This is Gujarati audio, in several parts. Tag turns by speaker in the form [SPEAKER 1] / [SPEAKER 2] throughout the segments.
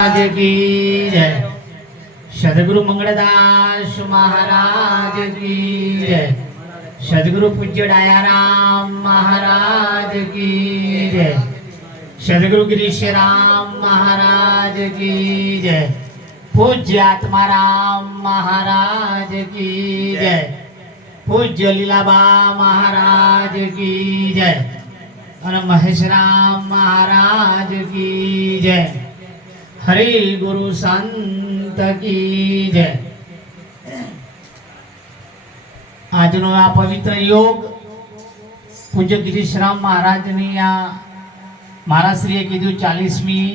[SPEAKER 1] મહારાજ કી જય સદગુરુ મંગળદાસ મહારાજ કી જય સદગુરુ પૂજ્ય ડાયારામ મહારાજ કી જય સદગુરુ ગિરીશરામ મહારાજ કી જય પૂજ્ય આત્મારામ મહારાજ કી જય પૂજ્ય લીલાબા મહારાજ કી જય અને મહેશરામ મહારાજ કી જય હરે ગુરુ સંત કી જય. આજનો આ પવિત્ર યોગ પૂજ્ય ગિરીશરામ મહારાજની આ મહારાજશ્રીએ કીધું ચાલીસમી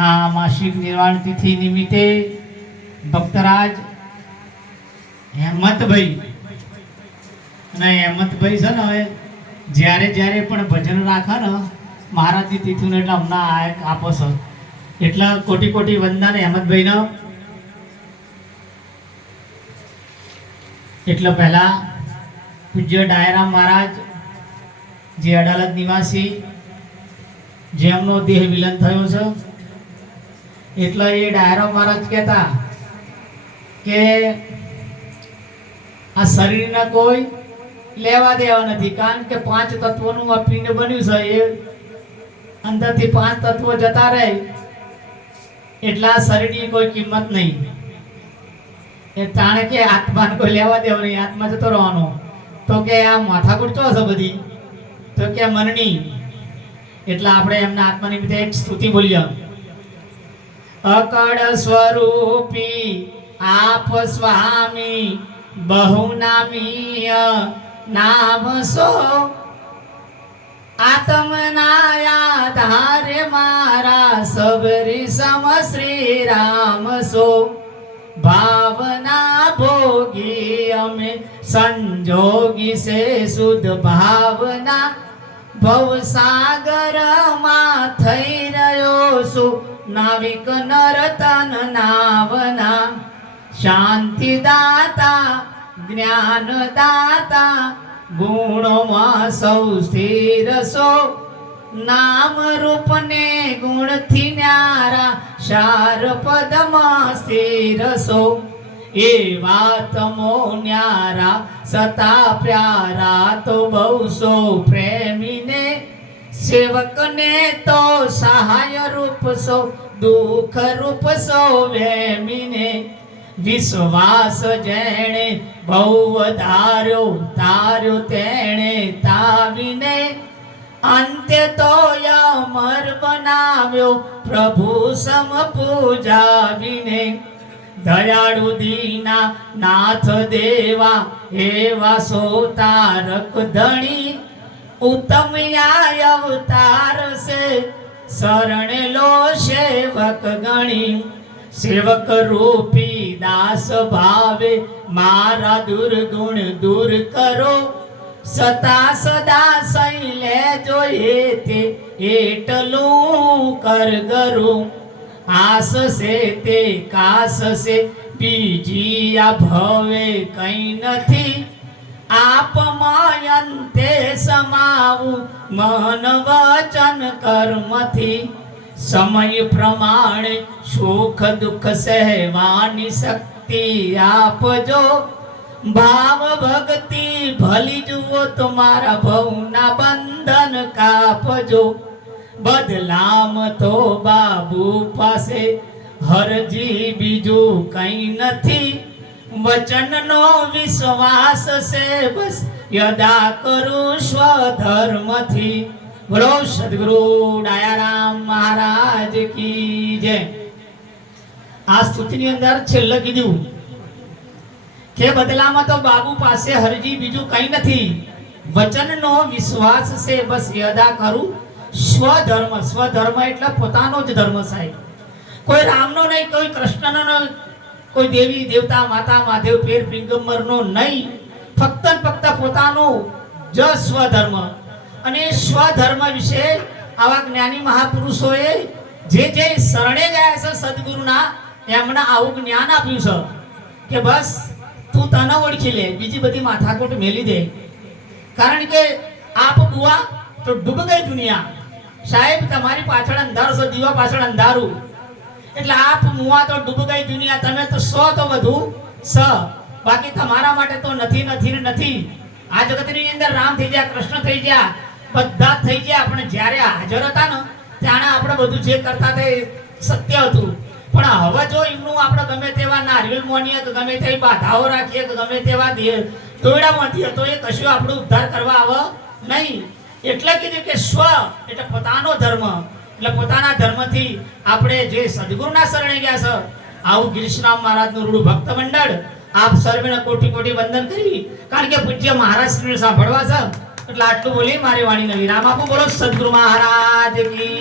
[SPEAKER 1] આ માસિક નિર્વાણ તિથિ નિમિત્તે ભક્તરાજ હેમંતભાઈ અને હેમંતભાઈ છે ને હવે જ્યારે જ્યારે પણ ભજન રાખે ને મહારાજની તિથિને એટલે હમણાં આપો છો. એટલે કોટી કોટી વંદન હેમંતભાઈને એટલે પહેલા પૂજ્ય ડાયરામ મહારાજ, જે અડાલત નિવાસી જેમનો દેહ વિલન થયો છે. એટલે એ ડાયરામ મહારાજ કહેતા કે આ શરીરને કોઈ લેવા દેવા નથી, કારણ કે પાંચ તત્વોનું આ બન્યું છે. એ અંદરથી પાંચ તત્વો જતા રહે. એટલે શરીરની કોઈ કિંમત નહીં. એ તાણે કે આત્માને કોઈ લેવા દેવા નહીં, આત્મા જતો રહેવાનો. તો કે આ માથાકૂટ ચો છે બધી? તો કે મનની. એટલે આપણે એમના આત્મા નિમિત્તે એક સ્તુતિ બોલીએ. અકળ સ્વરૂપી આપ સ્વામી બહુનામીય નામ સો. આત્મના ધારે મારા સબરી સમ શ્રી રામ સો. ભાવના ભોગી અમે સંજોગી સે શુદ્ધ ભાવના. ભવસાગરમાં થઈ રહ્યો છું નાવિક નરતન નાવના. શાંતિદાતા, જ્ઞાનદાતા, ગુણોમાં સૌ સ્થિર સો નામ રૂપને ગુણથી ન્યારા શાર પદમાં એ વાતમો ન્યારા સતા પ્યારા તો બહુ સો પ્રેમીને. સેવકને તો સહાય રૂપ સો, દુઃખ રૂપ સો વેમીને. વિશ્વાસ જેણે બહુ વધાર્યો, તાર્યો તેણે તાવીને. અંતે તો અમર બનાવ્યો. પ્રભુ સમ પૂજાવીને દયાળુ દીના નાથ દેવા એવા સો તારક ધણી. ઉત્તમ યાય અવતાર છે. શરણે લો સેવક ગણી. સેવક રૂપી દાસ ભાવે મારા દુર્ગુણ દૂર કરો. સતા સદા લેજો તે એટલું કર ગરું આસ છે તે કાસ છે બીજી આ ભવે કઈ નથી. આપમાં અંતે સમાવું મન વચન કર્મથી. સમય પ્રમાણે સુખ દુઃખ સહેવાની શક્તિ આપજો. ભાવ ભક્તિ ભલી જુઓ તમારા ભવના બંધન કાપજો. બદલામ તો બાબુ પાસે હરજી બીજું કઈ નથી. વચનનો વિશ્વાસ છે બસ, યદા કરું સ્વધર્મથી. બોલો સદગુરુ ડાયારામ મહારાજ કી જય. આ સ્તુતિની અંદર છેલ્લે કીધું કે બદલામાં તો બાબુ પાસે હરજી બીજું કઈ નથી. વચનનો વિશ્વાસ છે, બસ યદા કરું. સ્વધર્મ સ્વધર્મ એટલે પોતાનો જ ધર્મ સાહેબ. કોઈ રામનો નહીં, કોઈ કૃષ્ણનો કોઈ દેવી, દેવતા, માતા, મહાદેવ, પીર, પિંગમ્બરનો નહીં. ફક્ત ફક્ત પોતાનો જ સ્વધર્મ. અને સ્વધર્મ વિશે આવા જ્ઞાની મહાપુરુષોએ જે જે શરણે ગયા છે સદગુરુના, એમણે આવું જ્ઞાન આપ્યું છે. કે બસ તું તને ઓળખી લે, બીજી બધી માથાકોટ મેલી દે. કારણ કે આપ બુઆ તો ડૂબ ગઈ દુનિયા. સાહેબ, તમારી પાછળ અંધારું છે દીવા પાછળ અંધારું. એટલે આપ મુવા તો ડૂબ ગઈ દુનિયા તમે તો સો તો વધુ સ. બાકી તમારા માટે તો નથી નથી નથી. આ જગતની અંદર રામ થઈ ગયા, કૃષ્ણ થઈ ગયા, બધા થઈ ગયા, પણ જ્યારે હાજર હતા ને ત્યારે આપણે બધું જે કરતા તે સત્ય હતું. પણ હવે જો એમનું આપણે ગમે તેવા નારિયેલ મોનીએ કે ગમે તેવી બાધાઓ રાખીએ કે ગમે તેવા દોરડા તો એ કશું આપણું ઉદ્ધાર કરવા આવે નહીં. એટલે કીધું કે સ્વ, એટલે પોતાનો ધર્મ. એટલે પોતાના ધર્મથી આપણે જે સદગુરુના શરણે ગયા છે, આવું ગિરીશરામ મહારાજનું રૂડું ભક્ત મંડળ, આપ સર્વેને કોટી કોટી વંદન કરી. કારણ કે પૂજ્ય મહારાષ્ટ્રને સાંભળવા છે. એટલે આટલું બોલી મારી વાણીને વિરામ આપો. બોલો, સદગુરુ મહારાજ કી